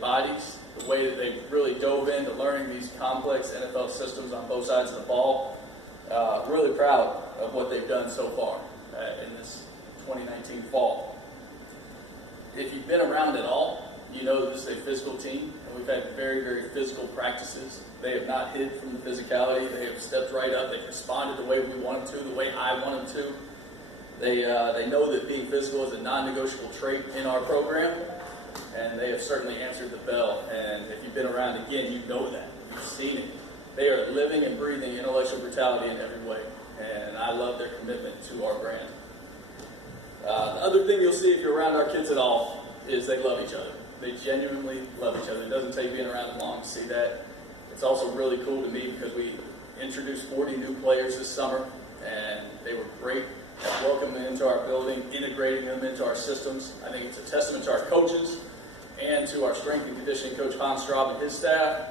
embodies the way that they really dove into learning these complex NFL systems on both sides of the ball. Really proud of what they've done so far in this 2019 fall. If you've been around at all, you know that this is a physical team, and we've had very, very physical practices. They have not hid from the physicality. They have stepped right up. They've responded the way we want them to, the way I want them to. They know that being physical is a non-negotiable trait in our program, and they have certainly answered the bell. And if you've been around again, you know that. You've seen it. They are living and breathing intellectual brutality in every way, and I love their commitment to our brand. The other thing you'll see if you're around our kids at all is they love each other. They genuinely love each other. It doesn't take being around them long to see that. It's also really cool to me because we introduced 40 new players this summer, and they were great at welcoming them into our building, integrating them into our systems. I think it's a testament to our coaches and to our strength and conditioning coach, Hans Straub, and his staff,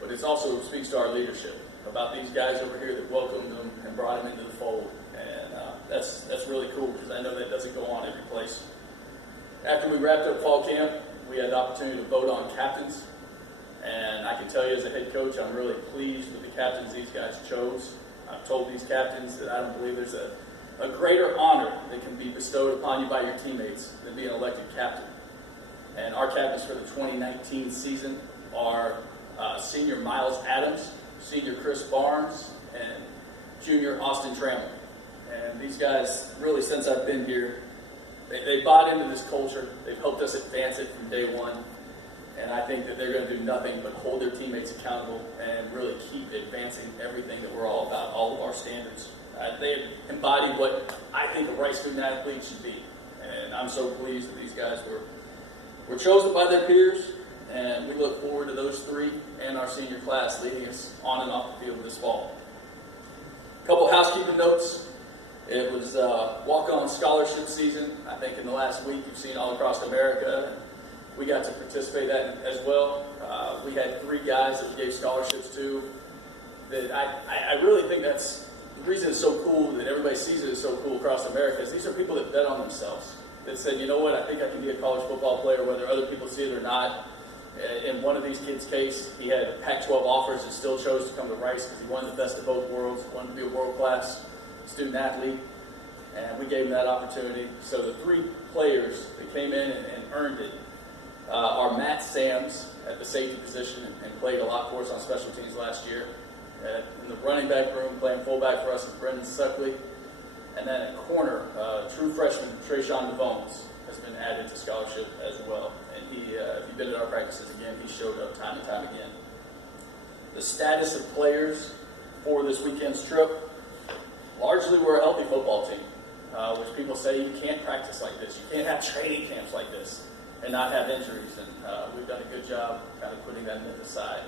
but it also speaks to our leadership about these guys over here that welcomed them and brought them into the fold. And that's really cool because I know that doesn't go on every place. After we wrapped up fall camp, we had the opportunity to vote on captains. And I can tell you as a head coach, I'm really pleased with the captains these guys chose. I've told these captains that I don't believe there's a greater honor that can be bestowed upon you by your teammates than being elected captain. And our captains for the 2019 season are senior Miles Adams, senior Chris Barnes, and junior Austin Trammell. And these guys, really since I've been here, they bought into this culture. They've helped us advance it from day one. And I think that they're going to do nothing but hold their teammates accountable and really keep advancing everything that we're all about, all of our standards. They embody what I think a right student athlete should be. And I'm so pleased that these guys were chosen by their peers. And we look forward to those three and our senior class leading us on and off the field this fall. A couple of housekeeping notes. It was walk-on scholarship season. I think in the last week you've seen all across America. We got to participate in that as well. We had 3 guys that we gave scholarships to. That I really think that's the reason it's so cool that everybody sees it as so cool across America is these are people that bet on themselves. That said, you know what, I think I can be a college football player whether other people see it or not. In one of these kids' case, he had Pac-12 offers and still chose to come to Rice because he wanted the best of both worlds, wanted to be a world-class student athlete, and we gave him that opportunity. So the 3 players that came in and earned it are Matt Sams at the safety position and played a lot for us on special teams last year. In the running back room, playing fullback for us is Brendan Suckley. And then at corner, true freshman Trayshawn DeVones has been added to scholarship as well. And he, if you've been at our practices again, he showed up time and time again. The status of players for this weekend's trip, largely we're a healthy football team, which people say you can't practice like this. You can't have training camps like this and not have injuries. And we've done a good job kind of putting that myth aside.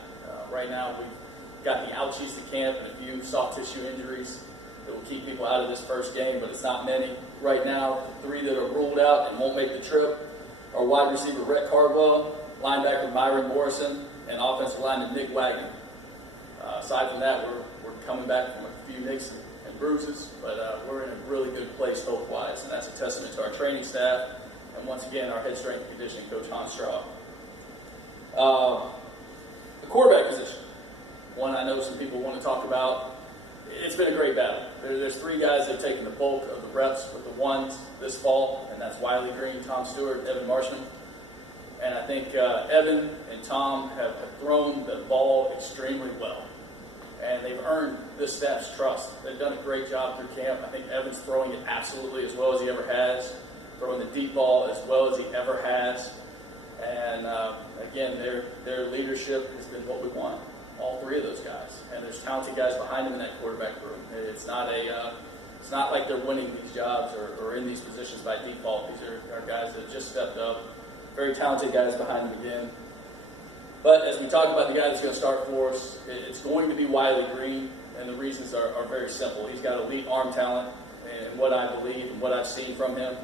Right now we've got the ouchies to camp and a few soft tissue injuries that will keep people out of this first game, but it's not many. Right now, the 3 that are ruled out and won't make the trip are wide receiver Rhett Cardwell, linebacker Myron Morrison, and offensive lineman Nick Wagner. Aside from that, we're coming back from a few nicks and bruises, but we're in a really good place health-wise, and that's a testament to our training staff and, once again, our head strength and conditioning coach, Hans Straub. The quarterback position, one I know some people want to talk about. It's been a great battle. There's 3 guys that have taken the bulk of the reps with the ones this fall, and that's Wiley Green, Tom Stewart, and Evan Marshman. And I think Evan and Tom have thrown the ball extremely well. And they've earned this staff's trust. They've done a great job through camp. I think Evan's throwing it absolutely as well as he ever has, throwing the deep ball as well as he ever has. And again, their leadership has been what we want. All 3 of those guys, and there's talented guys behind them in that quarterback room. It's not like they're winning these jobs or in these positions by default. These are guys that have just stepped up. Very talented guys behind them again. But as we talk about the guy that's going to start for us, it's going to be Wiley Green, and the reasons are very simple. He's got elite arm talent, and what I believe and what I've seen from him,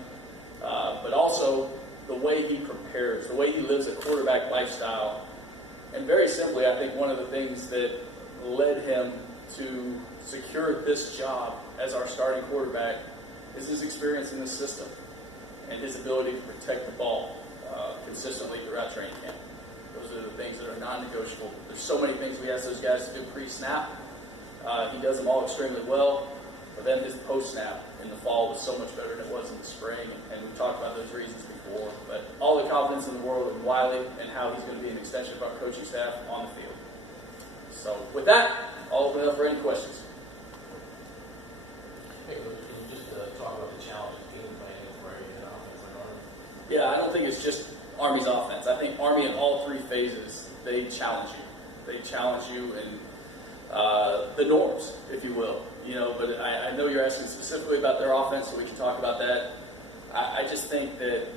but also the way he prepares, the way he lives a quarterback lifestyle. And very simply, I think one of the things that led him to secure this job as our starting quarterback is his experience in the system and his ability to protect the ball consistently throughout training camp. Those things that are non-negotiable. There's so many things we ask those guys to do pre-snap. He does them all extremely well, but then his post-snap in the fall was so much better than it was in the spring, and we've talked about those reasons before. But all the confidence in the world in Wiley and how he's going to be an extension of our coaching staff on the field. So with that, I'll open it up for any questions. Hey, can you just talk about the challenge of game planning for an offense like Army? Yeah, I don't think it's just Army's offense. I think Army in all three phases, they challenge you. They challenge you in the norms, if you will. But I know you're asking specifically about their offense, so we can talk about that. I just think that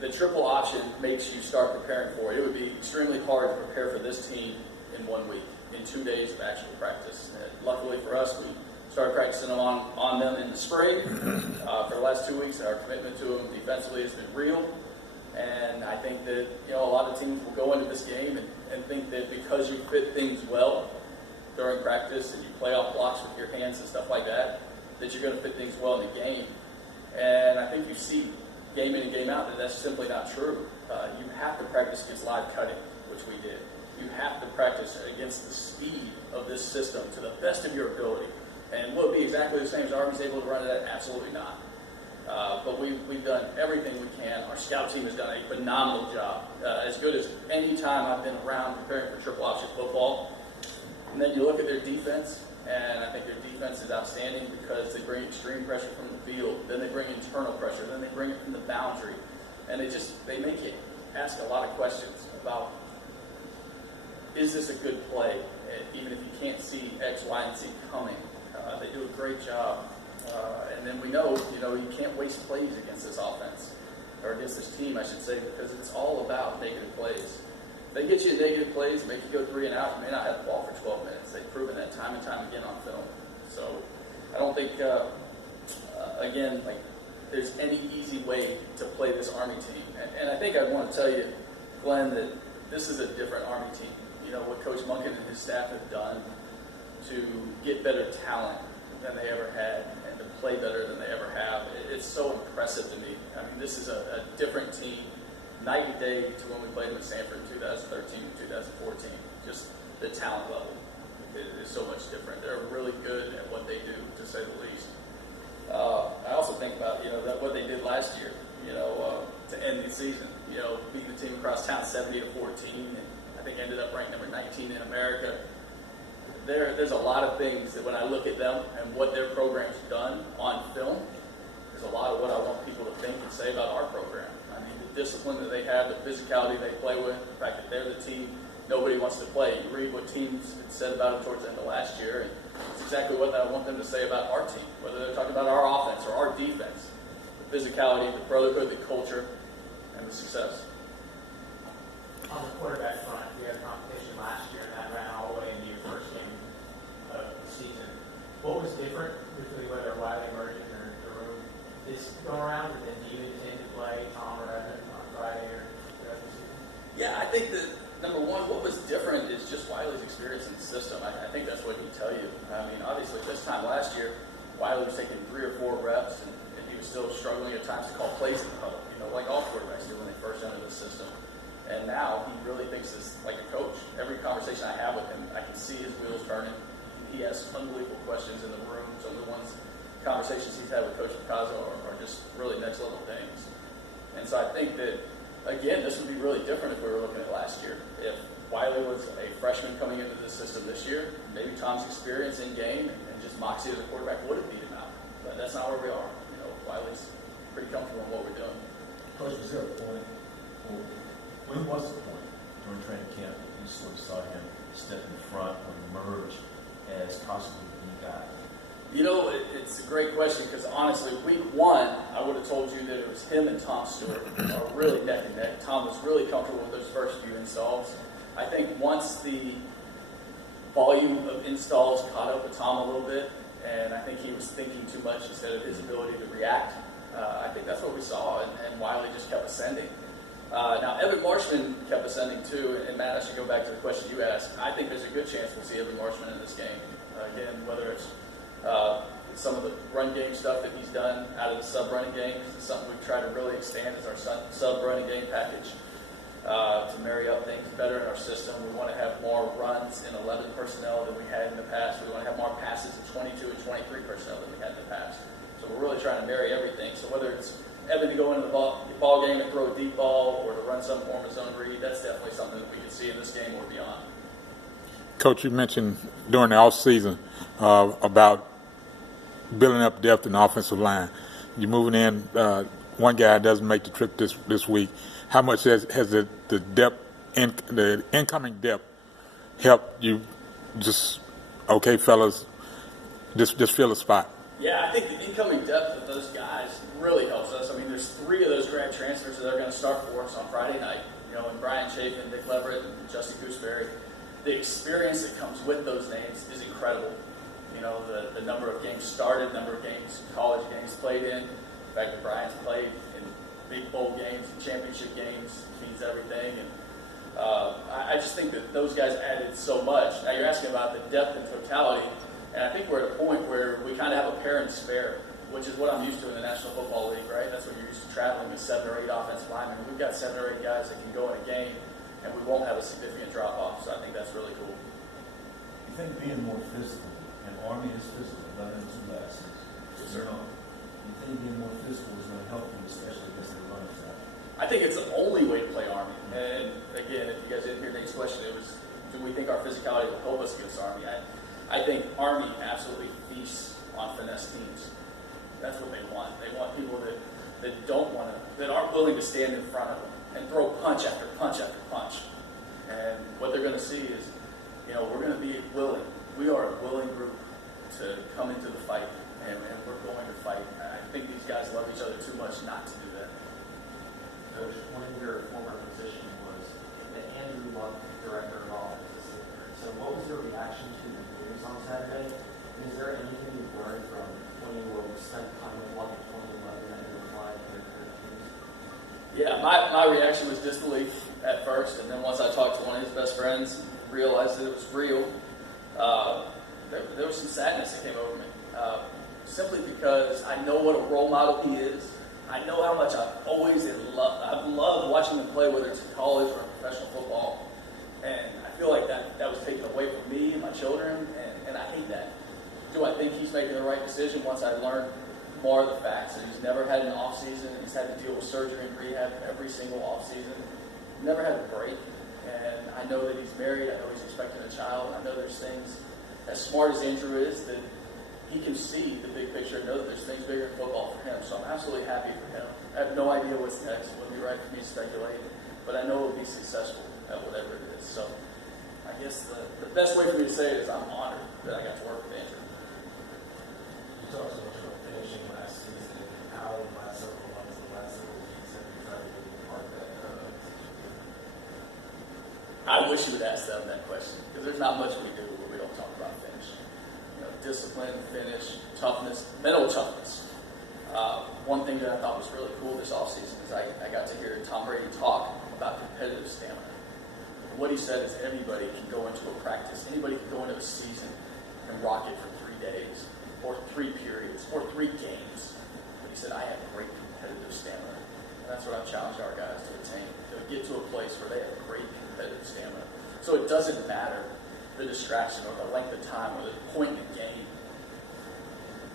the triple option makes you start preparing for it. It would be extremely hard to prepare for this team in 1 week, in 2 days of actual practice. Luckily for us, we started practicing on them in the spring for the last 2 weeks, and our commitment to them defensively has been real. And I think that a lot of teams will go into this game and think that because you fit things well during practice and you play off blocks with your hands and stuff like that, that you're going to fit things well in the game. And I think you see game in and game out that that's simply not true. You have to practice against live cutting, which we did. You have to practice against the speed of this system to the best of your ability. And will it be exactly the same as Army's able to run it? Absolutely not. But we've done everything we can. Our scout team has done a phenomenal job, as good as any time I've been around preparing for triple option football. And then you look at their defense, and I think their defense is outstanding because they bring extreme pressure from the field, then they bring internal pressure, then they bring it from the boundary, and they make you ask a lot of questions about, is this a good play, even if you can't see X, Y, and Z coming. They do a great job. And then we know, you can't waste plays against this offense, or against this team, I should say, because it's all about negative plays. If they get you negative plays, make you go 3 and out, you may not have the ball for 12 minutes. They've proven that time and time again on film. So I don't think, there's any easy way to play this Army team. And I think I want to tell you, Glenn, that this is a different Army team. What Coach Monken and his staff have done to get better talent than they ever had and to play better than they ever have. It's so impressive to me. I mean, this is a different team, night and day to when we played them at Stanford in 2013 and 2014. Just the talent level is so much different. They're really good at what they do, to say the least. I also think about, that what they did last year, to end the season, beating the team across town 70-14, and I think ended up ranked number 19 in America. There's a lot of things that when I look at them and what their program's done on film, there's a lot of what I want people to think and say about our program. I mean, the discipline that they have, the physicality they play with, the fact that they're the team nobody wants to play. You read what teams had said about it towards the end of last year, and it's exactly what I want them to say about our team, whether they're talking about our offense or our defense. The physicality, the brotherhood, the culture, and the success. On the quarterback front, we had competition last year, and that ran all the way into your first game of the season. What was different between whether Wiley Emergent or Jerome this go around, and then do you intend to play Tom or Evan on Friday or the rest of the season? Yeah, I think that, number one, what was different is just Wiley's experience in the system. I think that's what he'd tell you. I mean, obviously, this time last year, Wiley was taking 3 or 4 reps, and he was still struggling at times to call plays in the huddle, like all quarterbacks do when they first enter the system. And now he really thinks this like a coach. Every conversation I have with him, I can see his wheels turning. He asks unbelievable questions in the room. Some of the conversations he's had with Coach Picasso are just really next level things. And so I think that, again, this would be really different if we were looking at last year. If Wiley was a freshman coming into the system this year, maybe Tom's experience in game and just moxie as a quarterback would have beat him out. But that's not where we are. Wiley's pretty comfortable in what we're doing. Coach, was there a point, or when was the point during training camp that you sort of saw him step in front or emerge as possibly the guy? It's a great question because honestly, week 1, I would have told you that it was him and Tom Stewart are really neck and neck. Tom was really comfortable with those first few installs. I think once the volume of installs caught up with Tom a little bit, and I think he was thinking too much instead of his ability to react. I think that's what we saw, and Wiley just kept ascending. Now, Evan Marshman kept ascending too, and Matt, I should go back to the question you asked. I think there's a good chance we'll see Evan Marshman in this game. Again, whether it's some of the run game stuff that he's done out of the sub-running game, this is something we've tried to really expand as our sub-running game package. to marry up things better in our system. We want to have more runs in 11 personnel than we had in the past. We want to have more passes in 22 and 23 personnel than we had in the past. So we're really trying to marry everything. So whether it's Evan to go into the ball game and throw a deep ball or to run some form of zone read, that's definitely something that we can see in this game or beyond. Coach, you mentioned during the offseason about building up depth in the offensive line. You're moving in. One guy doesn't make the trip this week. How much has the depth, the incoming depth, helped you? Just okay, fellas, just fill a spot. Yeah, I think the incoming depth of those guys really helps us. I mean, there's 3 of those grad transfers that are going to start for us on Friday night. You know, and Brian Chafin, Nick Leverett, and Justin Gooseberry. The experience that comes with those names is incredible. You know, the number of games started, number of games, college games played in. The fact that Brian's played in big bowl games and championship games means everything. And I just think that those guys added so much. Now you're asking about the depth and totality, and I think we're at a point where we kind of have a pair and spare, which is what I'm used to in the National Football League, right? That's when you're used to traveling with 7 or 8 offensive linemen. We've got 7 or 8 guys that can go in a game, and we won't have a significant drop-off. So I think that's really cool. You think being more physical, and Army is physical, not in 2 lessons. Sure. You think being more physical is going to help you, especially against the run attack? I think it's the only way to play Army. And again, if you guys didn't hear Nate's question, it was, do we think our physicality will help us against Army? I think Army absolutely feasts on finesse teams. That's what they want. They want people that don't want to, that aren't willing to stand in front of them and throw punch after punch after punch. And what they're going to see is, you know, we're going to be willing. We are a willing group to come into the fight, and we're going to fight. I think these guys love each other too much not to do that. Coach, one of your former position was the Andrew Luck director of all this. So what was your reaction to the news on Saturday? And is there anything you learned from when you were spent time with Luck in 2011 that you applied to your teams? Yeah, my reaction was disbelief at first, and then once I talked to one of his best friends, realized that it was real. There was some sadness that came over me, simply because I know what a role model he is. I know how much I've loved watching him play, whether it's in college or in professional football, and I feel like that was taken away from me and my children, and I hate that. Do I think he's making the right decision once I learned more of the facts? That he's never had an off season. He's had to deal with surgery and rehab every single off season. Never had a break. And I know that he's married. I know he's expecting a child. I know there's things, as smart as Andrew is, that he can see the big picture and know that there's things bigger in football for him. So I'm absolutely happy for him. I have no idea what's next. It wouldn't be right for me to speculate. But I know he'll be successful at whatever it is. So I guess the best way for me to say it is I'm honored that I got to work with Andrew. You talked so much about finishing last season, and how in the last several months, the last several weeks, have you tried to be part of that I wish you would ask them that question, because there's not much we do where we don't talk about finish. You know, discipline, finish, toughness, mental toughness. One thing that I thought was really cool this offseason is I got to hear Tom Brady talk about competitive stamina. And what he said is anybody can go into a practice, anybody can go into a season and rock it for 3 days, or 3 periods, or 3 games. But he said, I have great competitive stamina. And that's what I've challenged our guys to attain, to get to a place where they have great competitive stamina. So it doesn't matter the distraction or the length of time or the point in the game.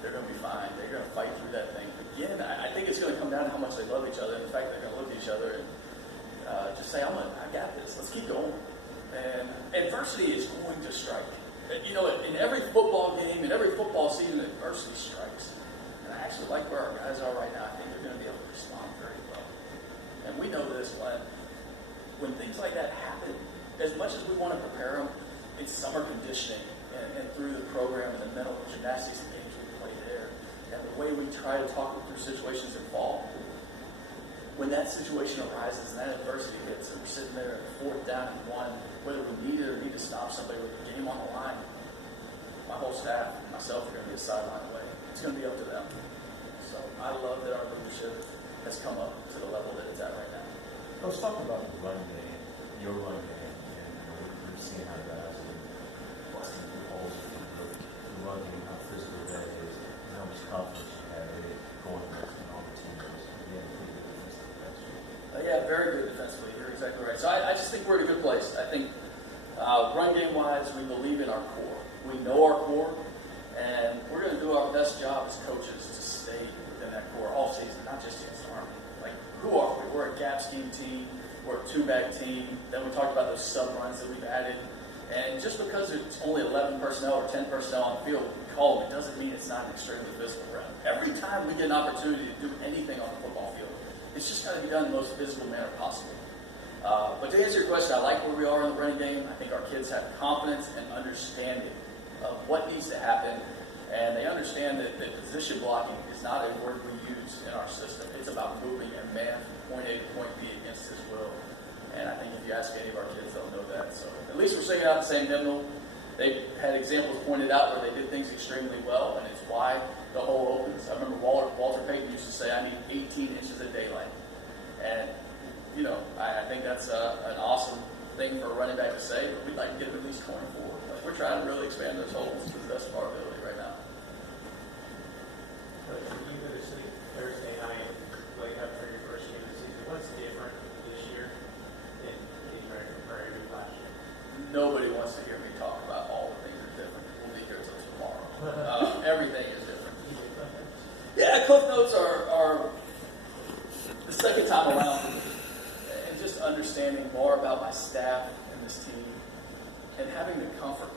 They're going to be fine. They're going to fight through that thing. Again, I think it's going to come down to how much they love each other and the fact they're going to look at each other and just say, I got this. Let's keep going. And adversity is going to strike. You know, in every football game, in every football season, adversity strikes. And I actually like where our guys are right now. I think they're going to be able to respond very well. And we know this, when things like that happen, as much as we want to prepare them in summer conditioning and through the program and the mental gymnastics and games we play there, and the way we try to talk them through situations in fall, when that situation arises and that adversity hits and we're sitting there 4th down and 1, whether we need it or need to stop somebody with the game on the line, my whole staff and myself are going to be a sideline away. It's going to be up to them. So I love that our leadership has come up to the level that it's at right now. Let's talk about the run game, your run game, and we've seen how guys are busting through holes in the run game, how physical that is, and how much confidence you have in it going against all the teams. Yeah, very good defensively. You're exactly right. So just think we're in a good place. I think run game wise, we believe in our core. We know our core, and we're going to do our best job as coaches to stay within that core all season, not just against the Army. Like, who are we? We're a gap scheme team. We're a two-back team. Then we talked about those sub-runs that we've added. And just because it's only 11 personnel or 10 personnel on the field, we call them, it doesn't mean it's not an extremely physical round. Every time we get an opportunity to do anything on the football field, it's just got to be done in the most physical manner possible. But to answer your question, I like where we are in the running game. I think our kids have confidence and understanding of what needs to happen, and they understand that position blocking is not a word we use in our system. It's about moving a man from point A to point B against his will. And I think if you ask any of our kids, they'll know that. So at least we're singing out the same hymnal. They've had examples pointed out where they did things extremely well, and it's why the hole opens. I remember Walter Payton used to say, I need 18 inches of daylight. And, you know, I think that's an awesome thing for a running back to say, but we'd like to get him at least 24. Like, we're trying to really expand those holes to the best of our ability right now. But you go to sleep Thursday night, wake up for your first game of the season. What's different this year than getting ready for Prairie View last year? Nobody wants to hear me talk about all the things that are different. We'll be here till tomorrow. Everything is different. Yeah, Cliff Notes are the second time around for me. And just understanding more about my staff and this team and having the comfort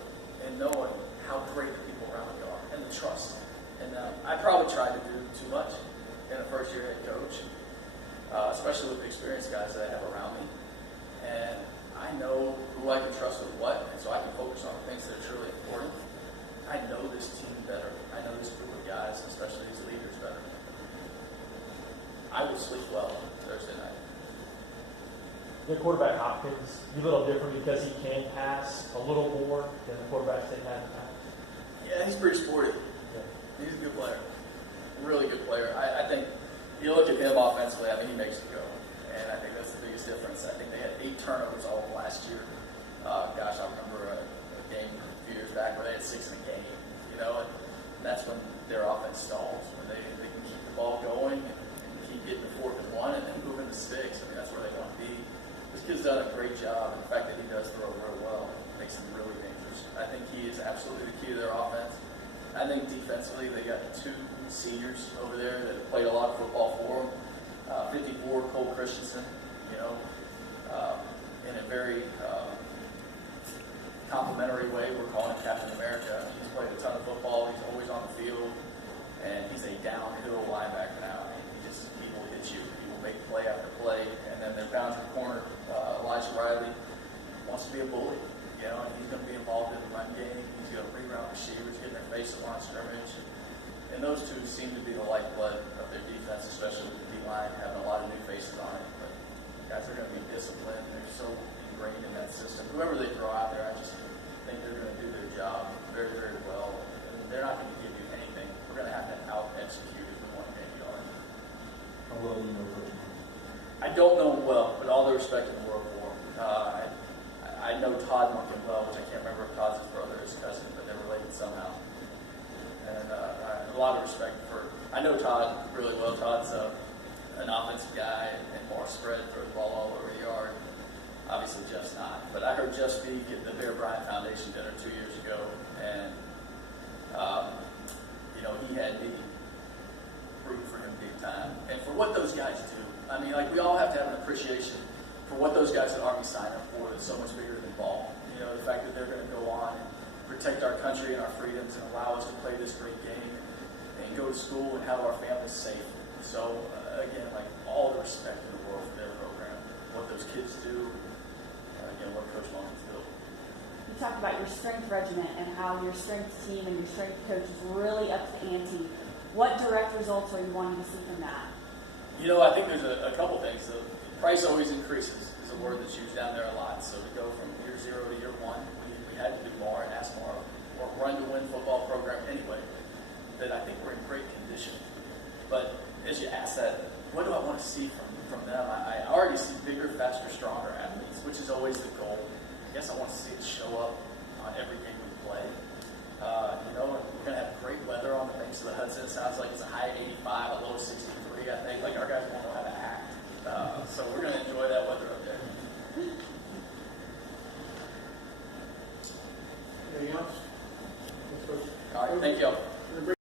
and knowing how great the people around me are and the trust. And I probably tried to do too much in a first-year head coach, especially with the experienced guys that I have around me. And I know who I can trust with what, and so I can focus on the things that are truly important. I know this team better. I know this group of guys, especially these leaders, better. I will sleep well Thursday night. The quarterback Hopkins, you a little different because he can pass a little more than the quarterbacks they had in the past. Yeah, he's pretty sporty. Yeah. He's a good player. Really good player. I think you look at him offensively, I think he makes it go. And I think that's the biggest difference. I think they had 8 turnovers all of last year. I remember a game a few years back where they had 6 in a game. You know, and that's when their offense stalls, when they can keep the ball going and keep getting the 4th and 1 and then move into 6. I mean, that's where they want to be. This kid's done a great job. And the fact that he does throw real well makes him really dangerous. I think he is absolutely the key to their offense. I think defensively they got 2 seniors over there that have played a lot of football for them. 54, Cole Christensen, you know, in a very complimentary way. We're calling him Captain America. He's played a ton of football. He's always on the field, and he's a downhill linebacker now. I mean, he will hit you. He will make play after play. And then their boundary corner, Elijah Riley, wants to be a bully, you know, and he's going to be involved in the run game. He's going to reroute receivers, get in their face at line of scrimmage. And those 2 seem to be the lifeblood of their defense, especially with the D-line having a lot of new faces on it. But guys are going to be disciplined. They're so ingrained in that system. Whoever they throw out there, I just think they're going to do their job very, very well. And they're not going to give you anything. We're going to have to out-execute if we want to make yard. How well do you know Coach Moore? I don't know him well, but all the respect in the world for him. I know Todd Munkin well, which I can't remember if Todd's his brother or his cousin, but they're related somehow. And I have a lot of respect for. I know Todd really well. Todd's an offensive guy and more spread, throws the ball all over the yard. Obviously, Jeff's not. But I heard Jeff speak at the Bear Bryant Foundation dinner 2 years ago, and you know, he had me root for him big time. And for what those guys do, I mean, like, we all have to have an appreciation for what those guys at Army sign up for that's so much bigger than ball. You know, the fact that they're going to go on and protect our country and our freedoms and allow us to play this great game and go to school and have our families safe. So, again, like, all the respect in the world for their program, what those kids do, again, what Coach Monken's built. You talked about your strength regiment and how your strength team and your strength coach is really up to the ante. What direct results are you wanting to see from that? You know, I think there's a couple things. The price always increases is a word that's used down there a lot. So to go from year 0 to year 1, we had to do more and ask more, or run to win football program anyway. That I think we're in great condition. But as you ask that, what do I want to see from them? I already see bigger, faster, stronger athletes, which is always the goal. I guess I want to see it show up on every game we play. You know, we're going to have great weather on the banks of the Hudson. It sounds like it's a high 85, a low 63, I think. Like, our guys won't know how to act. So we're going to enjoy that weather up there. Anything else? All right, thank y'all.